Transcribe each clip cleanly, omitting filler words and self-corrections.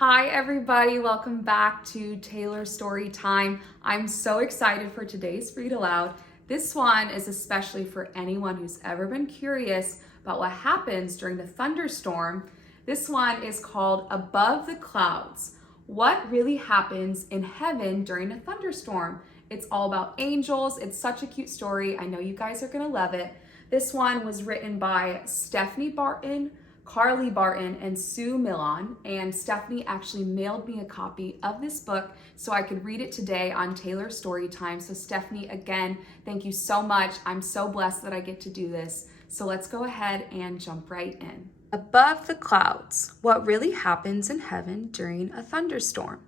Hi everybody, welcome back to Taylor's Story Time. I'm so excited for today's Read Aloud. This one is especially for anyone who's ever been curious about what happens during the thunderstorm. This one is called Above the Clouds. What really happens in heaven during a thunderstorm? It's all about angels. It's such a cute story. I know you guys are gonna love it. This one was written by Stephanie Barton, Carly Barton, and Sue Millon, and Stephanie actually mailed me a copy of this book so I could read it today on Taylor's Story Time. So Stephanie, again, thank you so much. I'm so blessed that I get to do this. So let's go ahead and jump right in. Above the Clouds, what really happens in heaven during a thunderstorm.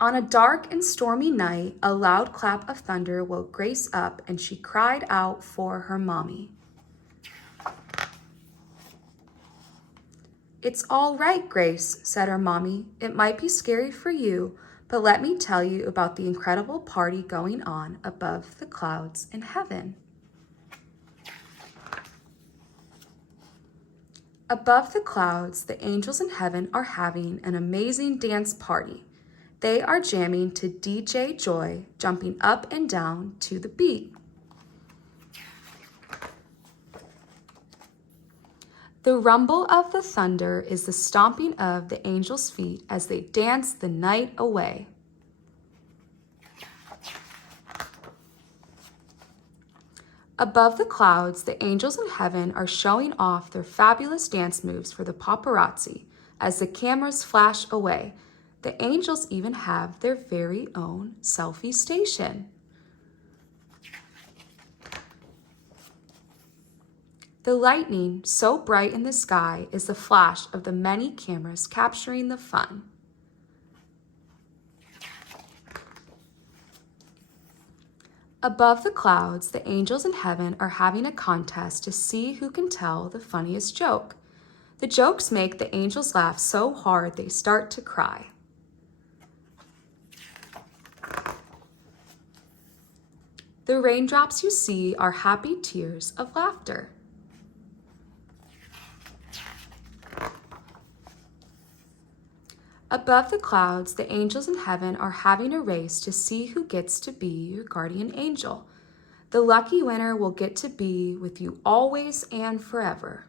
On a dark and stormy night, a loud clap of thunder woke Grace up, and she cried out for her mommy. "It's all right, Grace," said her mommy. "It might be scary for you, but let me tell you about the incredible party going on above the clouds in heaven." Above the clouds, the angels in heaven are having an amazing dance party. They are jamming to DJ Joy, jumping up and down to the beat. The rumble of the thunder is the stomping of the angels' feet as they dance the night away. Above the clouds, the angels in heaven are showing off their fabulous dance moves for the paparazzi as the cameras flash away. The angels even have their very own selfie station. The lightning, so bright in the sky, is the flash of the many cameras capturing the fun. Above the clouds, the angels in heaven are having a contest to see who can tell the funniest joke. The jokes make the angels laugh so hard they start to cry. The raindrops you see are happy tears of laughter. Above the clouds, the angels in heaven are having a race to see who gets to be your guardian angel. The lucky winner will get to be with you always and forever.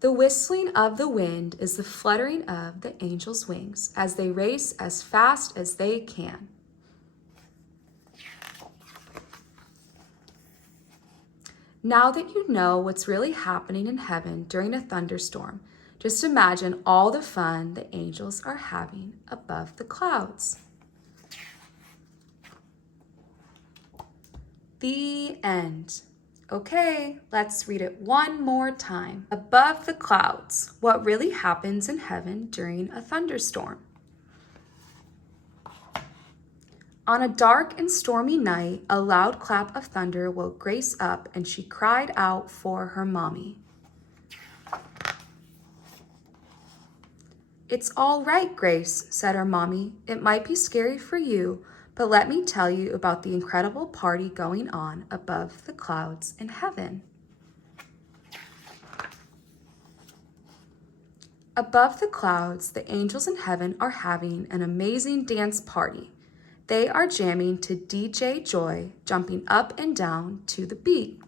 The whistling of the wind is the fluttering of the angels' wings as they race as fast as they can. Now that you know what's really happening in heaven during a thunderstorm, just imagine all the fun the angels are having above the clouds. The end. Okay, let's read it one more time. Above the clouds, what really happens in heaven during a thunderstorm. On a dark and stormy night, a loud clap of thunder woke Grace up, and she cried out for her mommy. "It's all right, Grace," said her mommy. "It might be scary for you, but let me tell you about the incredible party going on above the clouds in heaven." Above the clouds, the angels in heaven are having an amazing dance party. They are jamming to DJ Joy, jumping up and down to the beat.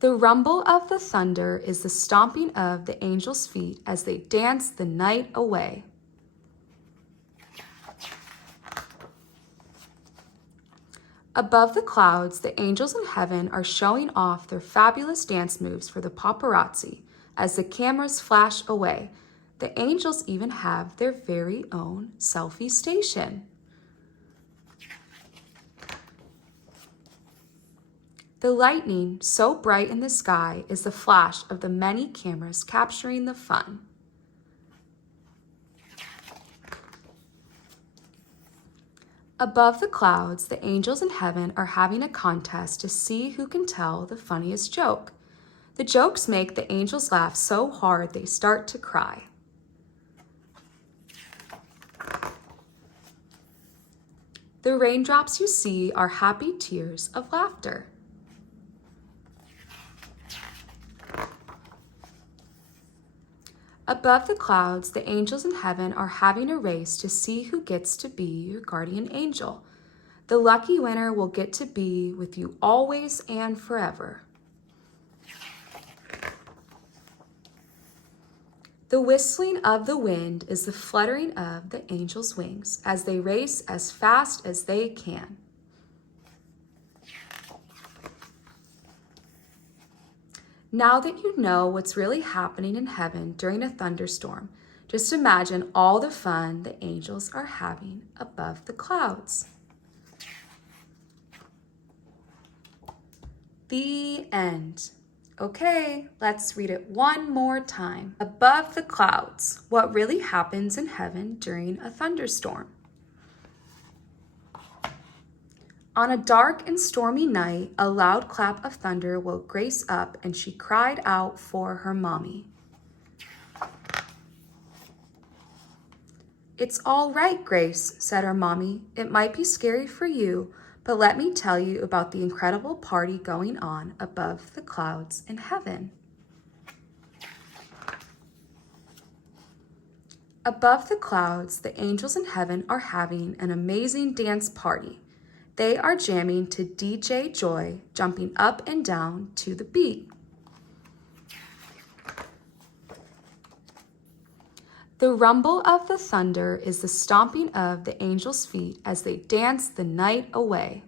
The rumble of the thunder is the stomping of the angels' feet as they dance the night away. Above the clouds, the angels in heaven are showing off their fabulous dance moves for the paparazzi as the cameras flash away. The angels even have their very own selfie station. The lightning, so bright in the sky, is the flash of the many cameras capturing the fun. Above the clouds, the angels in heaven are having a contest to see who can tell the funniest joke. The jokes make the angels laugh so hard they start to cry. The raindrops you see are happy tears of laughter. Above the clouds, the angels in heaven are having a race to see who gets to be your guardian angel. The lucky winner will get to be with you always and forever. The whistling of the wind is the fluttering of the angels' wings as they race as fast as they can. Now that you know what's really happening in heaven during a thunderstorm, just imagine all the fun the angels are having above the clouds. The end. Okay, let's read it one more time. Above the clouds, what really happens in heaven during a thunderstorm? On a dark and stormy night, a loud clap of thunder woke Grace up, and she cried out for her mommy. "It's all right, Grace," said her mommy. "It might be scary for you, but let me tell you about the incredible party going on above the clouds in heaven." Above the clouds, the angels in heaven are having an amazing dance party. They are jamming to DJ Joy, jumping up and down to the beat. The rumble of the thunder is the stomping of the angels' feet as they dance the night away.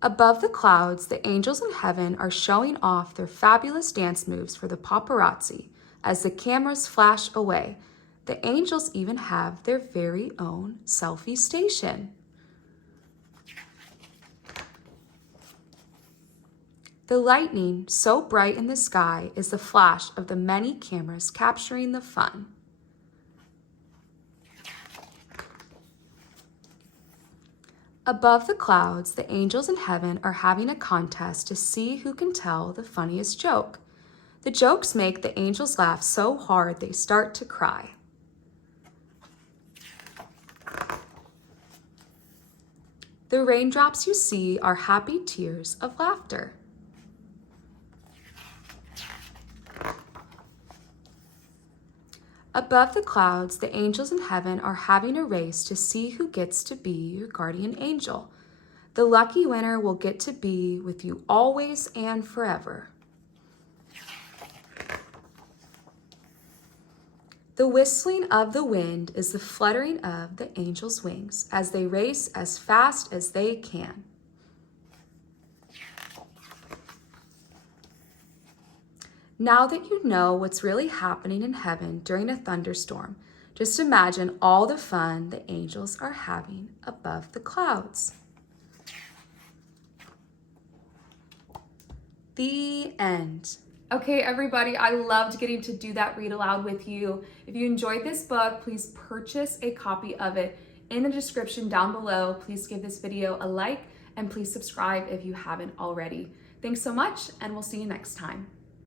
Above the clouds, the angels in heaven are showing off their fabulous dance moves for the paparazzi as the cameras flash away. The angels even have their very own selfie station. The lightning, so bright in the sky, is the flash of the many cameras capturing the fun. Above the clouds, the angels in heaven are having a contest to see who can tell the funniest joke. The jokes make the angels laugh so hard they start to cry. The raindrops you see are happy tears of laughter. Above the clouds, the angels in heaven are having a race to see who gets to be your guardian angel. The lucky winner will get to be with you always and forever. The whistling of the wind is the fluttering of the angels' wings as they race as fast as they can. Now that you know what's really happening in heaven during a thunderstorm, just imagine all the fun the angels are having above the clouds. The end. Okay, everybody, I loved getting to do that read aloud with you. If you enjoyed this book, please purchase a copy of it in the description down below. Please give this video a like and please subscribe if you haven't already. Thanks so much, and we'll see you next time.